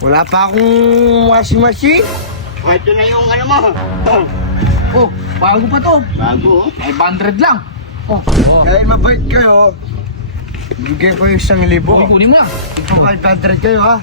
Wala pa akong washing machine. O, ito na yung ano mo. Oh, bago pa to. Bago. 500 lang. Oh, oh. Dahil mabait kayo, bigay ko yung 1,000. Kunin mo lang. Ito 500 kayo ha.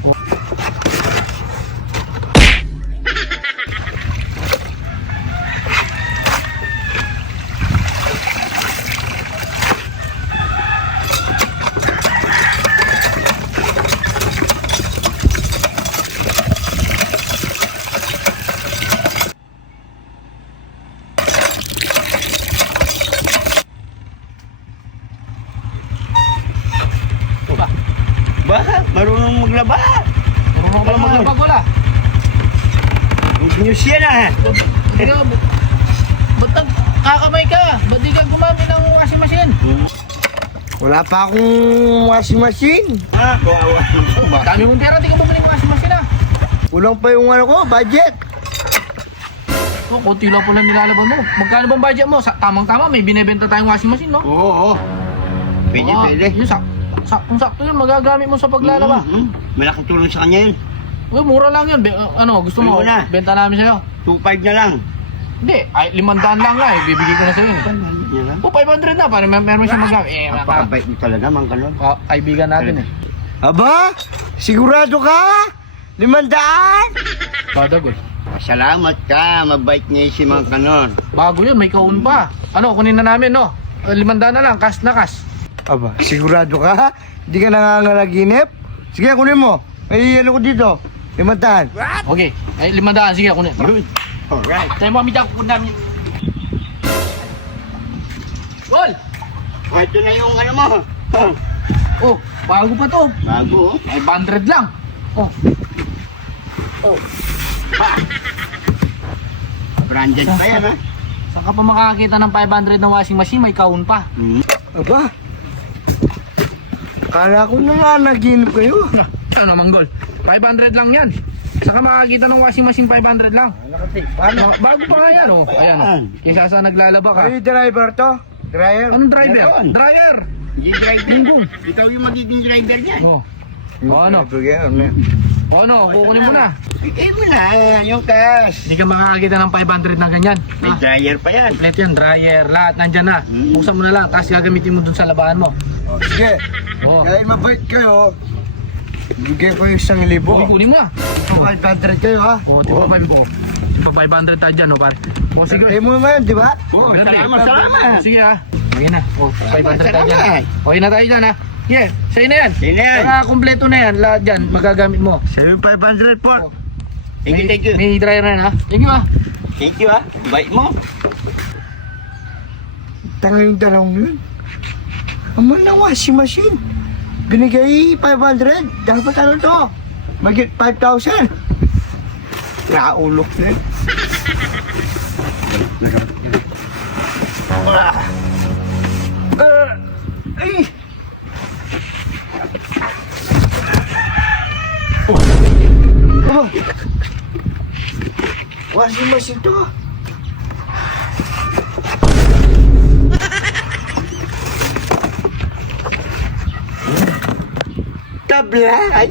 Ba? Marunong maglaba. Marunong ka lang maglabag, wala. News yan ah. Ikaw, ba't nagkakamay ka? Ba't di ka gumamit ng washing machine? Wala pa akong washing machine. Ah, kawawa. Oh, dami mong pera, di ka bumili ng washing machine ah. Kulang pa yung ano ko, budget. Oh, konti lang pala nilalaban mo. Magkano bang budget mo? Tamang-tama, may binebenta tayong washing machine, no? Oo. Pwede, Oo, pwede. Yun, sakto yun, magagamit mo sa paglalaba. Malaking tulong sa kanya yun. Uy, mura lang yun. Ano, gusto mo? Ano na? Benta namin sa'yo. 2.5 na lang. Hindi, ay 500 lang nga eh. Bibigay ko na sa'yo. Yan lang. Oh, 500 na. Para meron siyang magamit. Eh, mga Napakabait mo talaga, Mang Kanon. kaibigan natin eh. Aba, sigurado ka? 500? Padagol. Salamat ka, mabait niya si Mang Kanon. Bago yun, may kaun pa. Ano, kunin na namin, no? 500 na lang, cash na cash. Aba, sigurado ka? Hindi ka nangangalaginip? Sige, kunin mo. May ano ko dito. 500. Okay, ay 500, sige, kunin. Yun. Alright. Tayo mo kami dyan, kunin namin. Gol! O, ito na yung ano mo. Oh, bago pa to. Bago. 500 lang. Oh, Branded pa yan ha. saan ka pa makakita ng 500 na washing machine, may kaun pa. Aba, kala ko na nga naginip kayo. Ano naman, Gol? 500 lang yan. Saan ka makakita ng washing machine, 500 lang. Paano? Bago pa nga yan, oh. Ayan, oh. Kaysa sa naglalaba ka. Ay, driver to? Driver? Anong driver? Meron. Dryer! Hindi driver. Linggong. Ikaw yung magiging driver niyan. Oh. O ano? O ano, kukunin mo na. Bigay mo na yung cash. Hindi ka makakakita ng 500 na ganyan. May dryer pa yan. Kompleto yan, dryer, lahat nandyan na. Buksan mo na lang, tapos gagamitin mo dun sa labahan mo. Sige, Oh. dahil mabait kayo, bigay ko yung 1,000. Kunin mo na. Ito 500 kayo ha. O, di ba 5 ko? Pa 500 tayo dyan, o pare. O sige. Pay mo naman, di ba? Oh, Sige, salamat. Sige ha. Sige na. O, 500 tayo dyan. Salamat. Okay na tayo dyan ha. Yeah, sa'yo na yan. Sino yan? Saka kompleto na yan, lahat dyan, magagamit mo. 7,500 po. Thank you, thank you. May dryer na yan ha. Thank you ha. Thank you ha. Bait mo. Tanga yung dalawang yun. Aman na washing machine. Binigay 500. Dapat ano to? Magit 5,000. Naulok na yun. Ay! Oh! Washing machine to. Tabla! Ay!